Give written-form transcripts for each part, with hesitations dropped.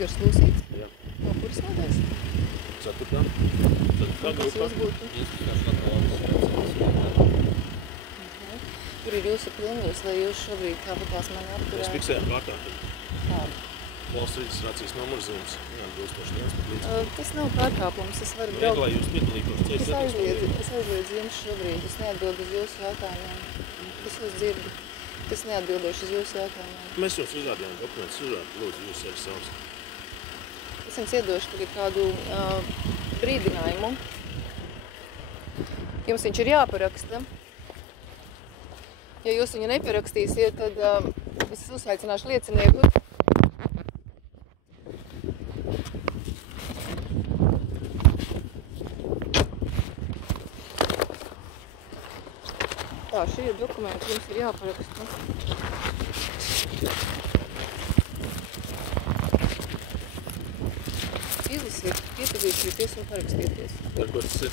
Igors Lūsīts? Jā. No kuras nodaļas? 4. Kas jūs būtu? Kur ir jūsu pilnvars, vai jūs šobrīd tāpatās mani apturētu? Mēs fiksējam pārkāpumu. Kādu? Valsts reģistrācijas numurzīmes, neatbilstoši transporta līdzekļiem. Tas nav pārkāpums, es varu braukt. Lai jūs piedalītos ceļu satiksmē. Es aizliedzu jums šobrīd, es neatbildu uz jūsu jautājumiem. Es jūs dzirdu. Es neatbildēšu uz jūsu jautājumiem. Mēs jums uzrādījām dokumentus, lūdzu, jūs sevi savus. Es jums iedošu tagad kādu brīdinājumu. Jums viņš ir jāparaksta. Ja jūs viņu neparakstīsiet, tad es uzsaicināšu liecinieku. Tā, šī ir dokumenti, jums ir jāparaksta. Izlasiet, iepazīsties un parakstieties. Par ko tas ir?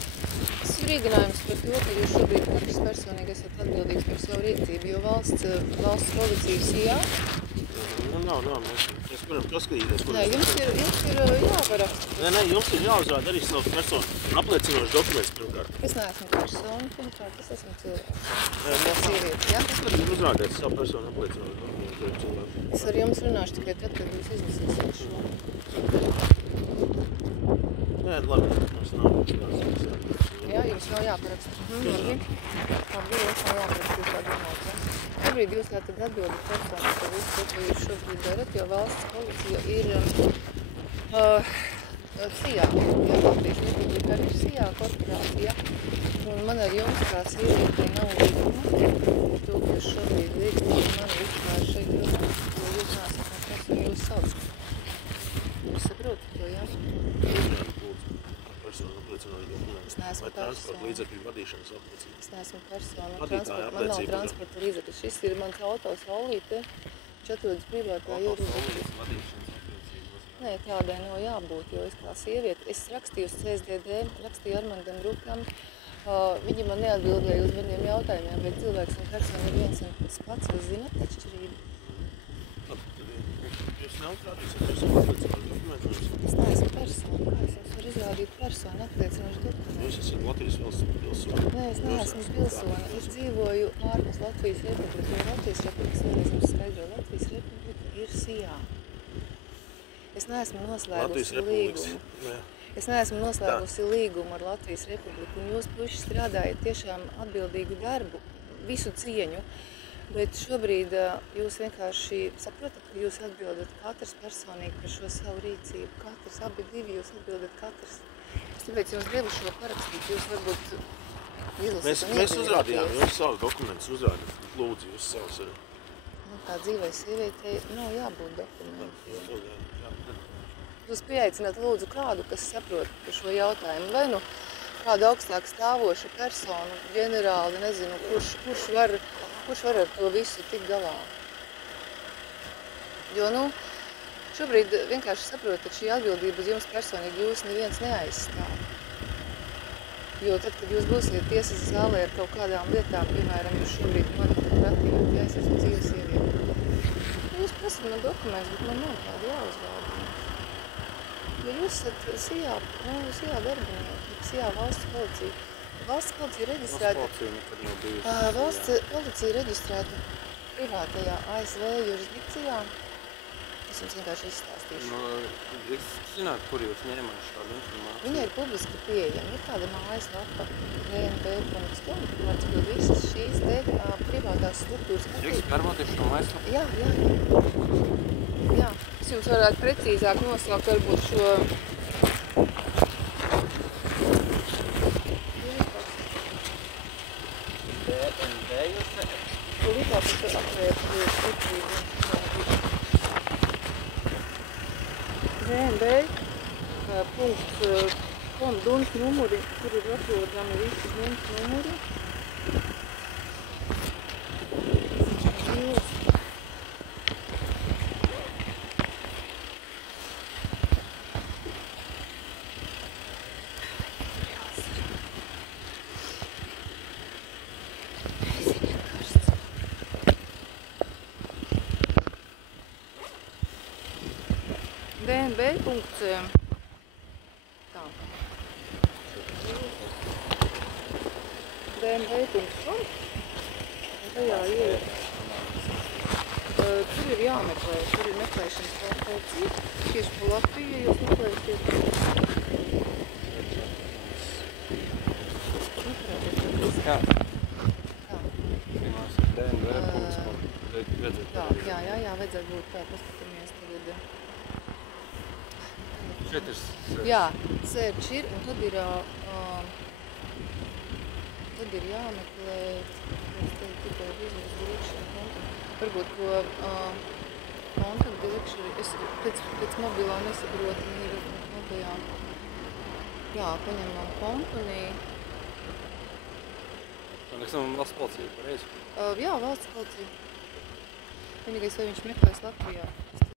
Tas ir brīdinājums par to, ka jūs šobrīd katrs personīgi esat atbildīgs par savu rīcību, jo valsts policija sijā. Nav, mēs varam paskatīties, ko Nē, jums ir jāparaksta. Nē, jums ir jāuzrāda arī savs personu apliecinošs dokuments pirmkārt. Es neesmu persona, pirmkārt, es esmu cilvēks. Es esmu sieviete, ja? Es varu uzrādīt savu personu apliecinošu dokumentu. Es ar jums runāšu tikai tad, kad jūs izlasīsiet šo. Nē, labi, mums nav jāparaksta. Jā, jums nav jāparaksta. Labi, jums nav jāparaksta, jūs tā domājat, ja? Šobrīd jūs tātad atbildat personu par visu to, ko jūs šobrīd darat, jo valsts policija ir sijā. Ja, Latvijas Republika ir sijā korporācija. Un man ar jums kā sievietei nav līguma. To, ka jūs šobrīd līdzīgi mani vispār šeit runāt, jo jūs neesat nekas un jūs sauc. Jūs saprotat to, jā? Personu apliecinošu dokumentu. Es neesmu vai transporta līdzekļu vadīšanas apliecību. Es neesmu persona. Vadītāja Man nav apliecība. transporta līdzekļu. Šis ir mans auto saulīte. Viņš atrodas privātā jurisdikcijā. Nē, tādai nav jābūt, jo es kā sieviete, es rakstīju uz CSDD, rakstīju Armandam Rukam. Viņi man neatbildēja uz maniem jautājumiem, vai cilvēks un persona ir viens un tas pats, vai zināt atšķirību? Jūs neuzrādīsiet personu apliecinošu dokumentu? Es neesmu persona. Kā es jums varu izrādīt personu apliecinošu dokumentu? Jūs esat Latvijas valsts pilsone. Nē, es neesmu pilsone. Es dzīvoju ārpus Latvijas Republikas, jo Latvijas Republikas vēlreiz mums skaidro. Latvijas Republika ir sijā. Es neesmu noslēgusi līgumu. Es neesmu noslēgusi līgumu ar Latvijas Republiku, un jūs puiši strādājat tiešām atbildīgu darbu, visu cieņu, bet šobrīd jūs vienkārši saprotat, ka jūs atbildat katrs personīgi par šo savu rīcību. Katrs, abi divi jūs atbildat katrs. Es tāpēc jums devu šo parakstīt, jūs varbūt izlasīt un Mēs uzrādījām, jūs savus dokumentus uzrādāt. Lūdzu, jūs savus arī. Tā dzīvai sievietei nav jābūt dokumentiem. Jūs pieaicināt lūdzu kādu, kas saprot par šo jautājumu. Vai nu kādu augstāk stāvošu personu, ģenerāli, nezinu, kurš var ar to visu tikt galā. Jo, šobrīd vienkārši saprotat, šī atbildība uz jums personīgi jūs neviens neaizstāv. Jo tad, kad jūs būsiet tiesas zālē ar kaut kādām lietām, piemēram, jūs šobrīd mani pratījāt, ja es esmu dzīves sieviete. Jūs prasat man dokumentus, bet man nav tādu jāuzrāda. Jo jūs esat sijā darbinieki, sijā valsts policija. Valsts policija reģistrēta. Valsts policija reģistrēta privātajā ASV jurisdikcijā. Es jums vienkārši izstāstīšu. Es zinātu, kur jūs ņēmāt šādu informāciju. Viņa ir publiski pieejama. Ir tāda mājaslapa gnp.com, kur atspild visas šīs te privātās struktūras. Jūs pārbaudīšu šo mājaslapu? Jā. Es jums varētu precīzāk nosaukt varbūt šo... DND jūs teicat? Līdāk es atvērtu DND.com dunas numuri, kur ir atrodami visi dunas numuri. DND dmb.com. Tā. dmb.com. Tajā ir. Tur ir jāmeklē, tur ir meklēšanas koncepcija. Tieši pa Latviju, ja jūs meklēsiet. Jā. Tā. dmb.com. Tā, jā, vajadzētu būt tā, paskatāmies tagad. Šeit ir Jā, search ir, un tad ir jāmeklē, es teiktu tikai business direction contact. Varbūt to contact direction, es pēc mobilā nesaprotu, man ir mobilā. Jā, paņemam company. Tas ir valsts policija, pareizi? Jā, valsts policija. Vienīgais, vai viņš meklēs Latvijā.